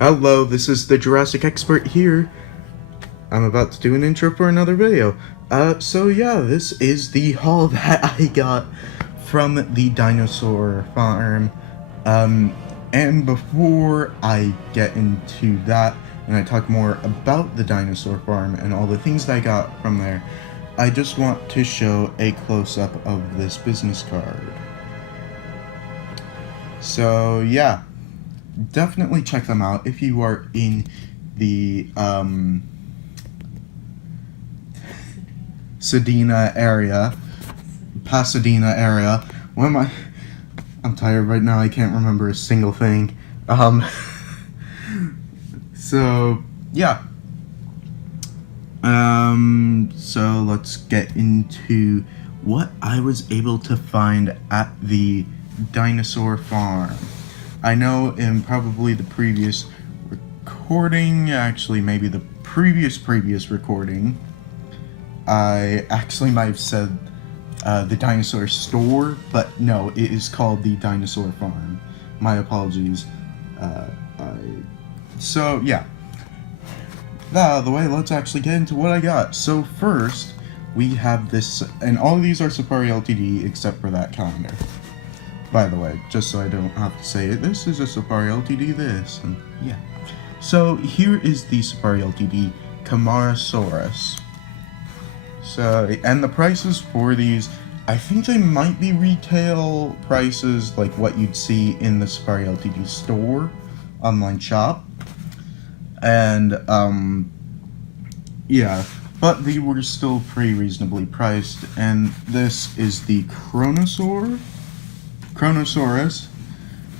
Hello, this is the Jurassic Expert here. I'm about to do an intro for another video. So yeah, this is the haul that I got from the dinosaur farm. And before I get into that, and I talk more about the dinosaur farm and all the things that I got from there, I just want to show a close-up of this business card. So yeah, definitely check them out if you are in the Pasadena area. What am I? I'm tired right now. I can't remember a single thing. So yeah. So let's get into what I was able to find at the dinosaur farm. I know in probably the previous recording, actually maybe the previous recording, I actually might have said the dinosaur store, but no, it is called the dinosaur farm. My apologies. So yeah, that out of the way, let's actually get into what I got. So first, we have this, and all of these are Safari Ltd except for that calendar. By the way, just so I don't have to say it, this is a Safari Ltd this, and yeah. So here is the Safari Ltd Camarasaurus. So, and the prices for these, I think they might be retail prices like what you'd see in the Safari Ltd store, online shop. And, yeah, but they were still pretty reasonably priced. And this is the Chronosaurus.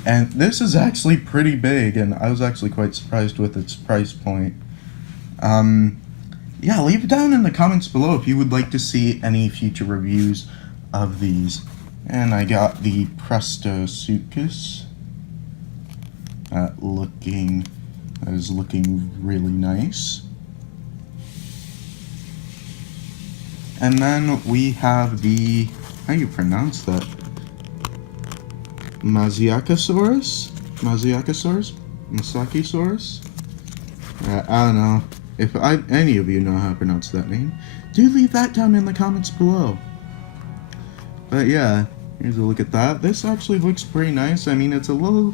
And this is actually pretty big, and I was actually quite surprised with its price point. Yeah, leave it down in the comments below if you would like to see any future reviews of these. And I got the Prestosuchus. That is looking really nice. And then we have the, how do you pronounce that? Masakisaurus? I don't know. If any of you know how to pronounce that name, do leave that down in the comments below. But yeah, here's a look at that. This actually looks pretty nice. I mean, it's a little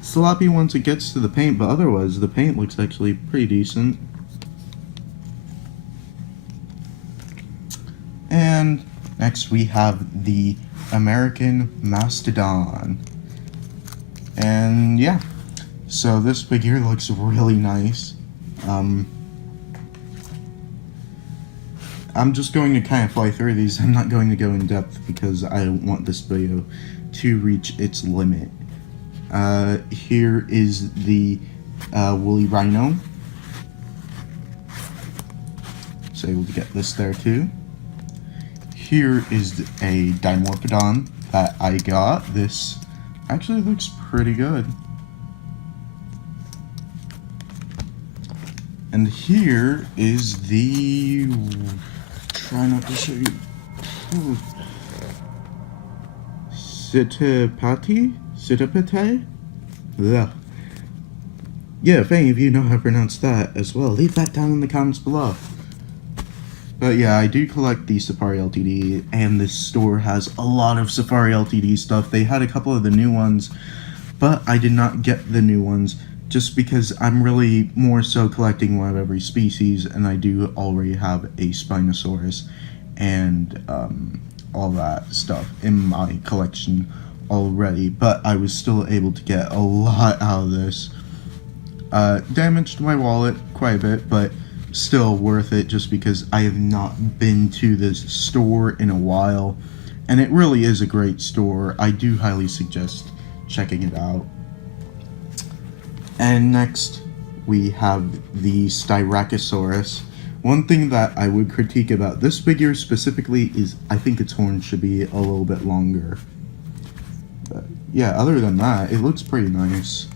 sloppy once it gets to the paint, but otherwise the paint looks actually pretty decent. And next we have the American Mastodon. And yeah, so this figure looks really nice. I'm just going to kind of fly through these. I'm not going to go in depth because I don't want this video to reach its limit. Here is the woolly rhino. So able to get this there too. Here is a Dimorphodon that I got. This actually looks pretty good. And here is the, try not to show you, Sitapate? Yeah, if any of you know how to pronounce that as well, leave that down in the comments below. But yeah, I do collect the Safari Ltd, and this store has a lot of Safari Ltd stuff. They had a couple of the new ones, but I did not get the new ones just because I'm really more so collecting one of every species, and I do already have a Spinosaurus and all that stuff in my collection already, but I was still able to get a lot out of this. Damaged my wallet quite a bit, but still worth it just because I have not been to this store in a while, and it really is a great store. I do highly suggest checking it out. And next we have the Styracosaurus. One thing that I would critique about this figure specifically is I think its horns should be a little bit longer. But yeah, other than that, it looks pretty nice.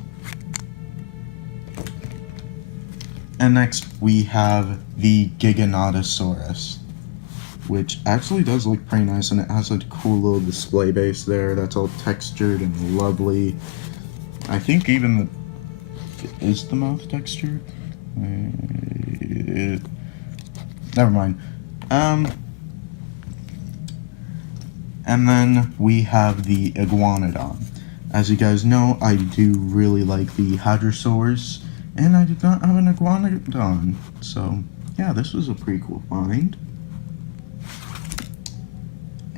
And next we have the Giganotosaurus, which actually does look pretty nice, and it has a cool little display base there that's all textured and lovely. I think even Is the mouth textured? Never mind. And then we have the Iguanodon. As you guys know, I do really like the Hadrosaurs, and I did not have an Iguanodon. So, yeah, this was a pretty cool find.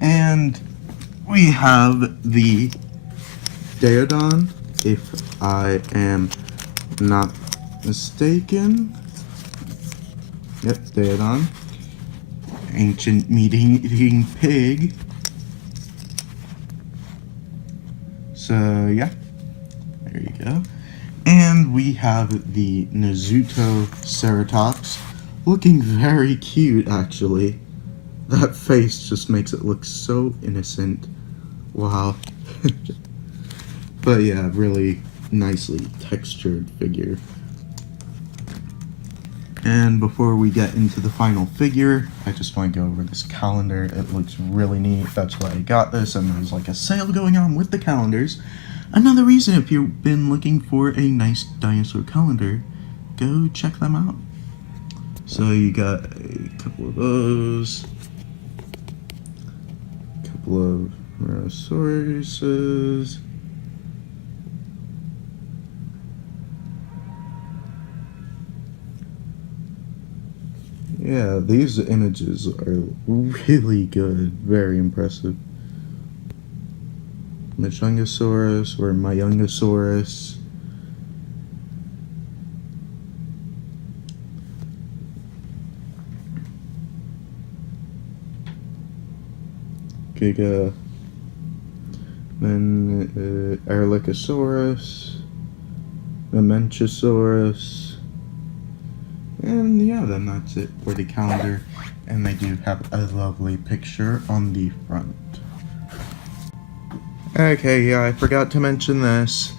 And we have the Daeodon, if I am not mistaken. Yep, Daeodon. Ancient meat-eating pig. So, yeah. There you go. And we have the Nazuto Ceratops. Looking very cute, actually. That face just makes it look so innocent. Wow. But yeah, really nicely textured figure. And before we get into the final figure, I just want to go over this calendar. It looks really neat. That's why I got this, and there's like a sale going on with the calendars. Another reason, if you've been looking for a nice dinosaur calendar, go check them out. So you got a couple of those, a couple of Rosauruses, yeah, these images are really good, very impressive. Majungasaurus or Myungasaurus. Giga. Then Erlikosaurus. Mamenchosaurus. And yeah, then that's it for the calendar. And they do have a lovely picture on the front. Okay, yeah, I forgot to mention this.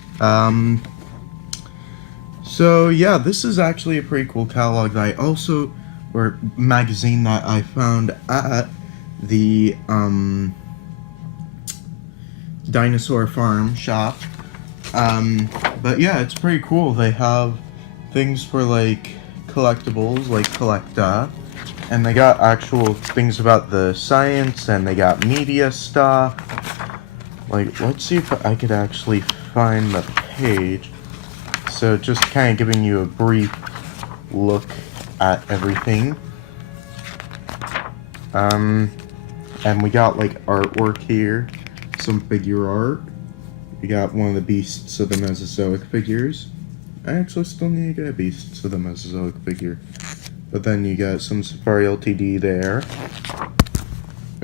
So yeah, this is actually a pretty cool catalog that I also, or magazine that I found at the Dinosaur Farm shop. But yeah, it's pretty cool. They have things for like collectibles, like Collecta, and they got actual things about the science, and they got media stuff. Like, let's see if I could actually find the page. So just kind of giving you a brief look at everything. And we got like artwork here, some figure art. We got one of the Beasts of the Mesozoic figures. I actually still need to get a Beasts of the Mesozoic figure. But then you got some Safari LTD there.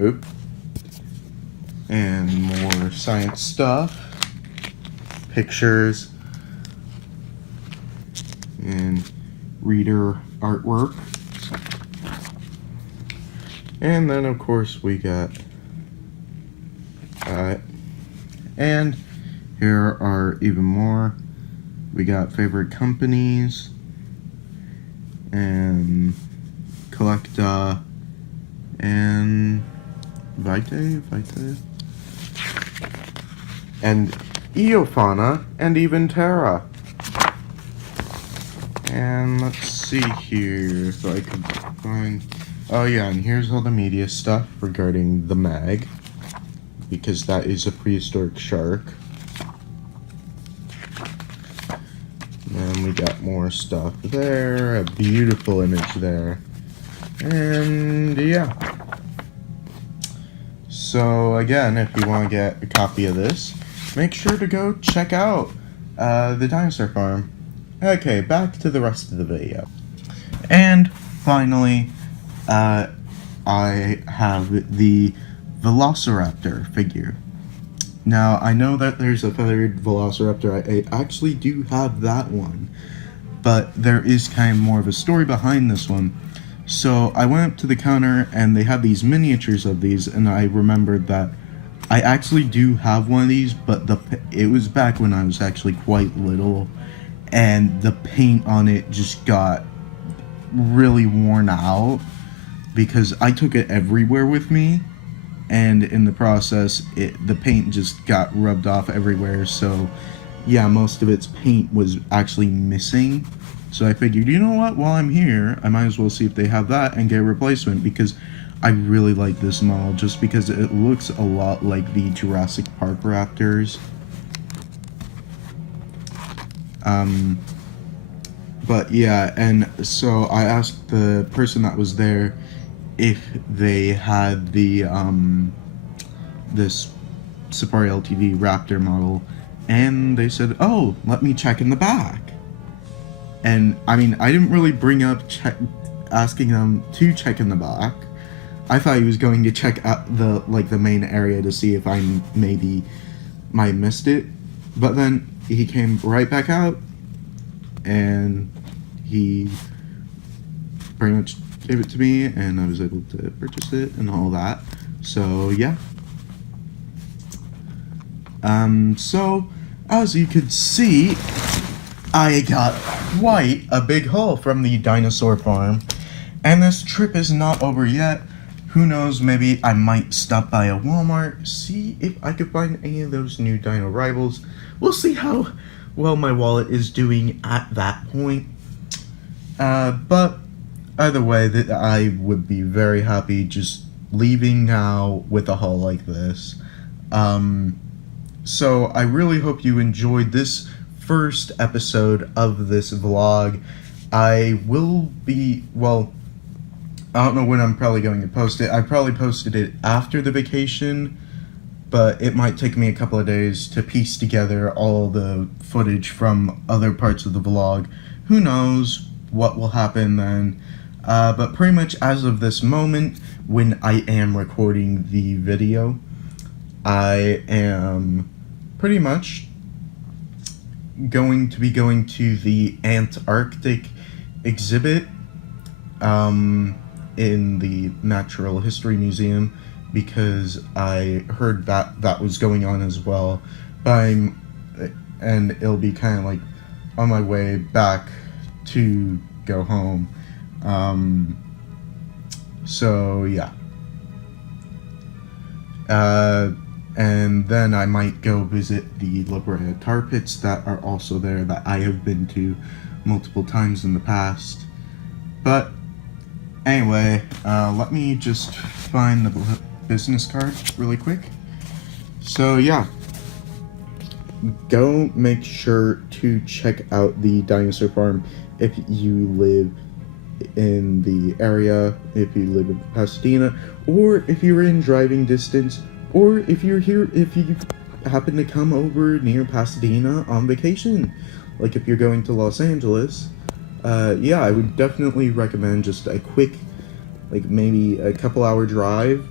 Oop. And more science stuff. Pictures. And reader artwork. And then of course we got and here are even more. We got favorite companies and Collecta and Vitae and Eofauna and even Terra. And let's see here if I could find. Oh yeah, and here's all the media stuff regarding the mag, because that is a prehistoric shark. And we got more stuff there, a beautiful image there. And yeah. So again, if you want to get a copy of this, make sure to go check out the Dinosaur Farm. Okay, back to the rest of the video. And finally, I have the Velociraptor figure. Now, I know that there's a feathered Velociraptor. I actually do have that one, but there is kind of more of a story behind this one. So I went up to the counter and they had these miniatures of these, and I remembered that I actually do have one of these, but it was back when I was actually quite little, and the paint on it just got really worn out because I took it everywhere with me, and in the process the paint just got rubbed off everywhere. So yeah, most of its paint was actually missing. So I figured, you know what, while I'm here, I might as well see if they have that and get a replacement, because I really like this model just because it looks a lot like the Jurassic Park Raptors. But yeah, and so I asked the person that was there if they had the this Safari LTD Raptor model, and they said, oh, let me check in the back. And I mean, I didn't really bring up asking them to check in the back. I thought he was going to check out the main area to see if I maybe might have missed it, but then he came right back out and he pretty much gave it to me, and I was able to purchase it and all that. So yeah. So as you could see, I got quite a big haul from the Dinosaur farm, and this trip is not over yet. Who knows, maybe I might stop by a Walmart, see if I could find any of those new dino rivals. We'll see how well my wallet is doing at that point. But either way, I would be very happy just leaving now with a haul like this. So I really hope you enjoyed this first episode of this vlog. I will be, well, I don't know when I'm probably going to post it. I probably posted it after the vacation, but it might take me a couple of days to piece together all the footage from other parts of the vlog. Who knows what will happen then. But pretty much as of this moment, when I am recording the video, I am pretty much going to be going to the Antarctic exhibit in the Natural History Museum, because I heard that that was going on as well. And it'll be kind of like on my way back to go home. So yeah. And then I might go visit the La Brea tar pits that are also there, that I have been to multiple times in the past. But anyway, let me just find the business card really quick. So yeah, go make sure to check out the Dinosaur Farm if you live in the area, if you live in Pasadena, or if you're in driving distance, or if you're here, if you happen to come over near Pasadena on vacation, like if you're going to Los Angeles. Yeah, I would definitely recommend just a quick, like maybe a couple hour drive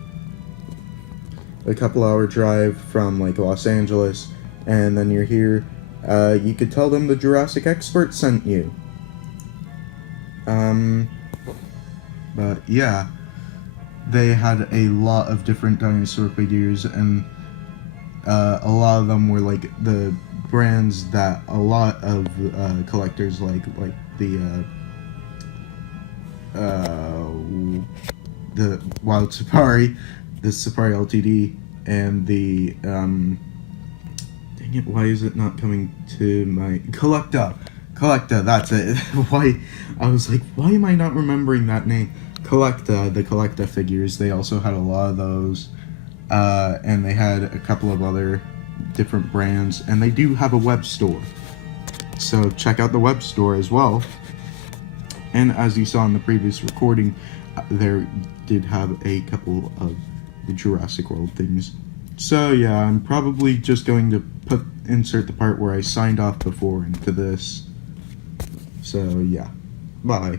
from like Los Angeles, and then you're here. You could tell them the Jurassic expert sent you. But yeah, they had a lot of different dinosaur figures, and a lot of them were like the brands that a lot of collectors like the Wild Safari, the Safari LTD, and the dang it, why is it not coming to my Collecta, that's it. Why, I was like, why am I not remembering that name? Collecta, the Collecta figures, they also had a lot of those, and they had a couple of other different brands, and they do have a web store, so check out the web store as well. And as you saw in the previous recording, there did have a couple of the Jurassic World things. So yeah, I'm probably just going to insert the part where I signed off before into this. So yeah, bye.